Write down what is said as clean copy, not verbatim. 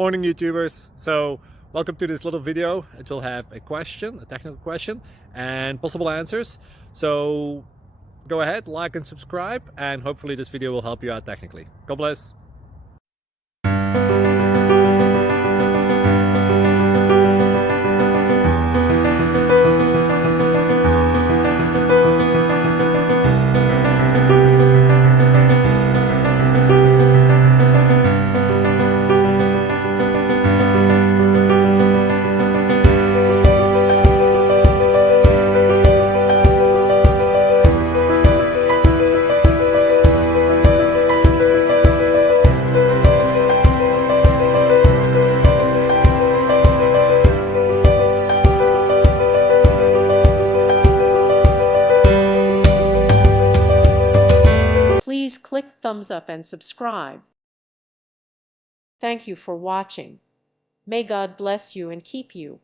Morning YouTubers. So welcome to this little video. It will have a question, a technical question, and possible answers. So go ahead, like and subscribe, and hopefully this video will help you out technically. God bless. Please click thumbs up and subscribe. Thank you for watching. May God bless you and keep you.